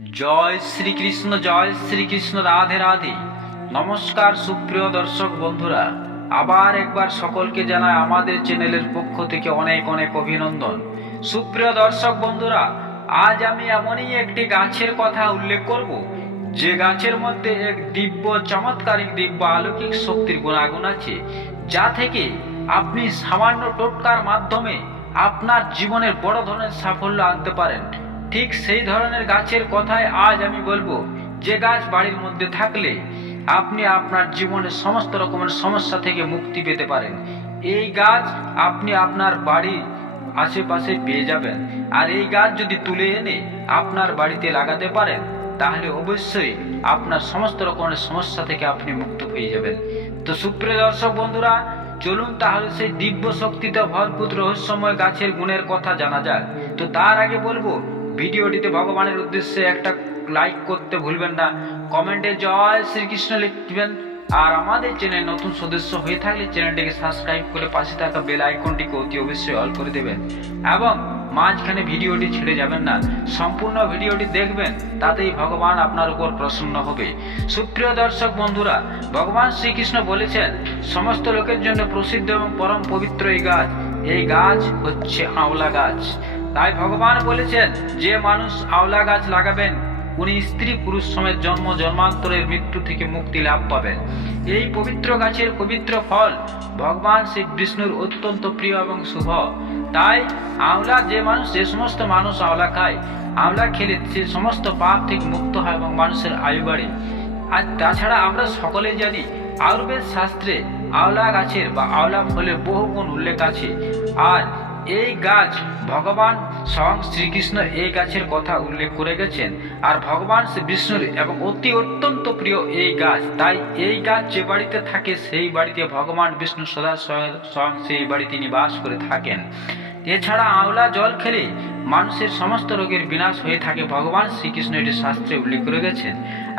জয় শ্রীকৃষ্ণ জয় শ্রীকৃষ্ণ, রাধে রাধে। নমস্কার সুপ্রিয় দর্শক বন্ধুরা, আবার একবার সকলকে জানায় আমাদের চ্যানেলের পক্ষ থেকে অনেক অনেক অভিনন্দন। সুপ্রিয় দর্শক বন্ধুরা, আজ আমি এমনই একটি গাছের কথা উল্লেখ করব, যে গাছের মধ্যে এক দিব্য, চমৎকারিক, দিব্য আলৌকিক শক্তির গুণাগুণ আছে, যা থেকে আপনি সামান্য টোটকার মাধ্যমে আপনার জীবনের বড় ধরনের সাফল্য আনতে পারেন। ঠিক সেই ধরনের গাছের কথাই আজ আমি বলব। যে গাছ বাড়ির মধ্যে থাকলে আপনি আপনার জীবনের সমস্ত রকমের সমস্যা থেকে মুক্তি পেতে পারেন। এই গাছ আপনি আপনার বাড়ির আশেপাশে পেয়ে যাবেন। আর এই গাছ যদি তুলে এনে আপনার বাড়িতে লাগাতে পারেন, তাহলে অবশ্যই আপনার সমস্ত রকমের সমস্যা থেকে আপনি মুক্ত পেয়ে যাবেন। তো সুপ্রিয় দর্শক বন্ধুরা, চলুন তাহলে সেই দিব্য শক্তিতে ভরপুর রহস্যময় গাছের গুণের কথা জানা যাক। তো তার আগে বলব ভিডিওটিতে ভগবানের উদ্দেশ্যে একটা লাইক করতে ভুলবেন না। কমেন্টে জয় শ্রীকৃষ্ণ লিখবেন। আর আমাদের চ্যানেল নতুন সদস্য হয়ে থাকলে চ্যানেলটিকে সাবস্ক্রাইব করে পাশে থাকা বেল আইকনটিকে অতি অবশ্যই অল করে দেবেন। এবং মাঝখানে ভিডিওটি ছেড়ে যাবেন না। সম্পূর্ণ ভিডিওটি দেখবেন, তাতেই ভগবান আপনার উপর প্রসন্ন হবে। সুপ্রিয় দর্শক বন্ধুরা, ভগবান শ্রীকৃষ্ণ বলেছেন, সমস্ত লোকের জন্য প্রসিদ্ধ এবং পরম পবিত্র এই গাছ। এই গাছ হচ্ছে আওলা গাছ। তাই ভগবান বলেছেন, যে মানুষ আওলা গাছ লাগাবেন, উনি স্ত্রী পুরুষ সমেত জন্ম, জন্মান্তরের মৃত্যু থেকে মুক্তি লাভ পাবেন। এই পবিত্র গাছের পবিত্র ফল ভগবান শ্রী বিষ্ণুর অত্যন্ত প্রিয় এবং শুভ। তাই আওলা যে মানুষ, যে সমস্ত মানুষ আওলা খায়, আওলা খেলে সে সমস্ত পাপ থেকে মুক্ত হয় এবং মানুষের আয়ু বাড়ে। আর তাছাড়া আমরা সকলে জানি, আয়ুর্বেদ শাস্ত্রে আওলা গাছের বা আওলা ফলের বহু গুণ উল্লেখ আছে। আর এই গাছ, ভগবান স্বয়ং শ্রীকৃষ্ণ এই গাছের কথা উল্লেখ করে গেছেন। আর ভগবান শ্রী বিষ্ণুর এবং অতি অত্যন্ত প্রিয় এই গাছ, তাই এই গাছ যে বাড়িতে থাকে, সেই বাড়িতে ভগবান বিষ্ণু সদা স্বয়ং সেই বাড়িতে নিবাস করে থাকেন। এছাড়া আওলা জল খেলে মানুষের সমস্ত রোগের বিনাশ হয়ে থাকে। ভগবান শ্রীকৃষ্ণ এটি শাস্ত্রে উল্লেখ করে গেছেন।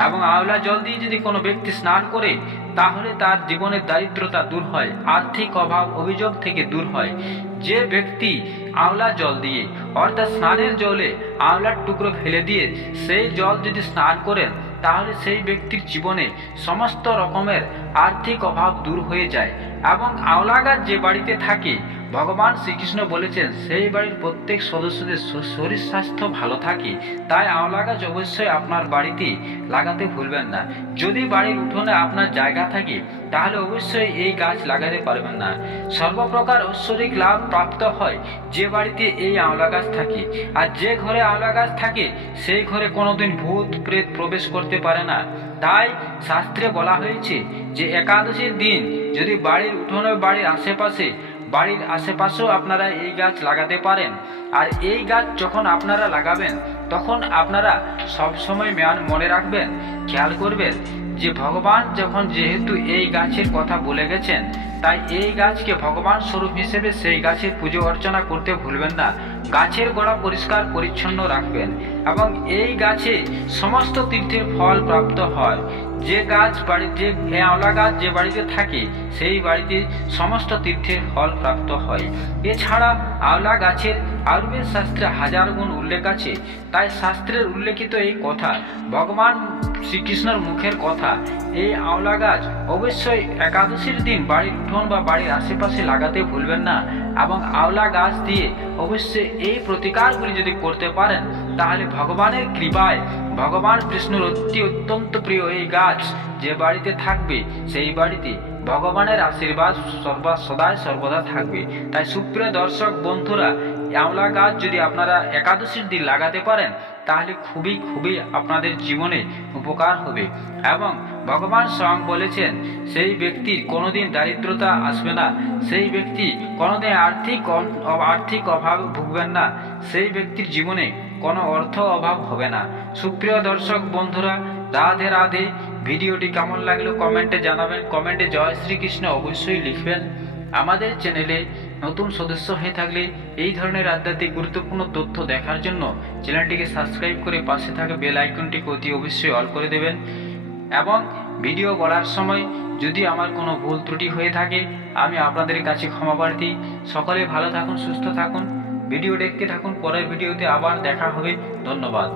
এবং আওলা জল দিয়ে যদি কোনো ব্যক্তি স্নান করে, তাহলে তার জীবনের দারিদ্রতা দূর হয়, আর্থিক অভাব, অভিযোগ থেকে দূর হয়। যে ব্যক্তি আওলা জল দিয়ে, অর্থাৎ স্নানের জলে আওলার টুকরো ফেলে দিয়ে সেই জল যদি স্নান করেন, তাহলে সেই ব্যক্তির জীবনে সমস্ত রকমের আর্থিক অভাব দূর হয়ে যায়। এবং আওলা গাছ যে বাড়িতে থাকে ভগবান শ্রীকৃষ্ণ বলেছেন, সেই বাড়ির প্রত্যেক সদস্যদের শরীর স্বাস্থ্য ভালো থাকে, তাই আওলা গাছ অবশ্যই আপনার বাড়িতে লাগাতে ভুলবেন না। যদি বাড়ির উঠোনে আপনার জায়গা থাকে, তাহলে অবশ্যই এই গাছ লাগাতে পারবেন না। সর্বপ্রকার ঐশ্বরিক লাভ প্রাপ্ত হয় যে বাড়িতে এই আওলা গাছ থাকে। আর যে ঘরে আওলা গাছ থাকে, সেই ঘরে কোনোদিন ভূত, প্রেত প্রবেশ করতে পারে না। তাই শাস্ত্রে বলা হয়েছে যে, একাদশীর দিন যদি বাড়ির উঠোনে বাড়ির আশেপাশে বাড়ির আশেপাশেও আপনারা এই গাছ লাগাতে পারেন। আর এই গাছ যখন আপনারা লাগাবেন, তখন আপনারা সব সময় মনে রাখবেন, খেয়াল করবেন যে ভগবান যখন যেহেতু এই গাছের কথা বলে গেছেন, তাই এই গাছকে ভগবান স্বরূপ হিসেবে সেই গাছের পুজো অর্চনা করতে ভুলবেন না। গাছের গোড়া পরিষ্কার পরিচ্ছন্ন রাখবেন এবং এই গাছে সমস্ত তীর্থের ফল প্রাপ্ত হয়। যে গাছ বাড়ি যে আওলা গাছ যে বাড়িতে থাকে, সেই বাড়িতে সমস্ত তীর্থের ফল প্রাপ্ত হয়। এছাড়া আওলা গাছের আয়ুর্বেদ শাস্ত্রে হাজার গুণ উল্লেখ আছে। তাই শাস্ত্রের উল্লেখিত এই কথা, ভগবান শ্রীকৃষ্ণর মুখের কথা, এই আওলা গাছ অবশ্যই একাদশীর দিন বাড়ির উঠোন বা বাড়ির আশেপাশে লাগাতে ভুলবেন না এবং আওলা গাছ দিয়ে অবশ্যই এই প্রতিকারগুলি যদি করতে পারেন, তাহলে ভগবানের কৃপায়, ভগবান বিষ্ণুর অতি অত্যন্ত প্রিয় এই গাছ যে বাড়িতে থাকবে, সেই বাড়িতে ভগবানের আশীর্বাদ সর্বা, সদায় সর্বদা থাকবে। তাই সুপ্রিয় দর্শক, বন্ধুরা আমলা গাছ যদি আপনারা একাদশীর দিন লাগাতে পারেন, তাহলে খুবই খুবই আপনাদের জীবনে উপকার হবে। এবং ভগবান স্বয়ং বলেছেন, সেই ব্যক্তির কোনোদিন দারিদ্রতা আসবে না, সেই ব্যক্তি কোনোদিন আর্থিক আর্থিক অভাব ভুগবেন না, সেই ব্যক্তির জীবনে কোনো অর্থ অভাব হবে না। সুপ্রিয় দর্শক বন্ধুরা, রাধে রাধে। ভিডিওটি কেমন লাগল কমেন্টে জানাবেন। কমেন্টে জয় শ্রীকৃষ্ণ অবশ্যই লিখবেন। আমাদের চ্যানেলে নতুন সদস্য হয়ে থাকলে এই ধরনের আধ্যাত্মিক গুরুত্বপূর্ণ তথ্য দেখার জন্য চ্যানেলটিকে সাবস্ক্রাইব করে পাশে থাকা বেল আইকনটিকে অতি অবশ্যই অল করে দেবেন। এবং ভিডিও বলার সময় যদি আমার কোনো ভুল ত্রুটি হয়ে থাকে, আমি আপনাদের কাছে ক্ষমা প্রার্থী। সকলে ভালো থাকুন, সুস্থ থাকুন। ভিডিও দেখতে থাকুন। পরের ভিডিওতে আবার দেখা হবে। ধন্যবাদ।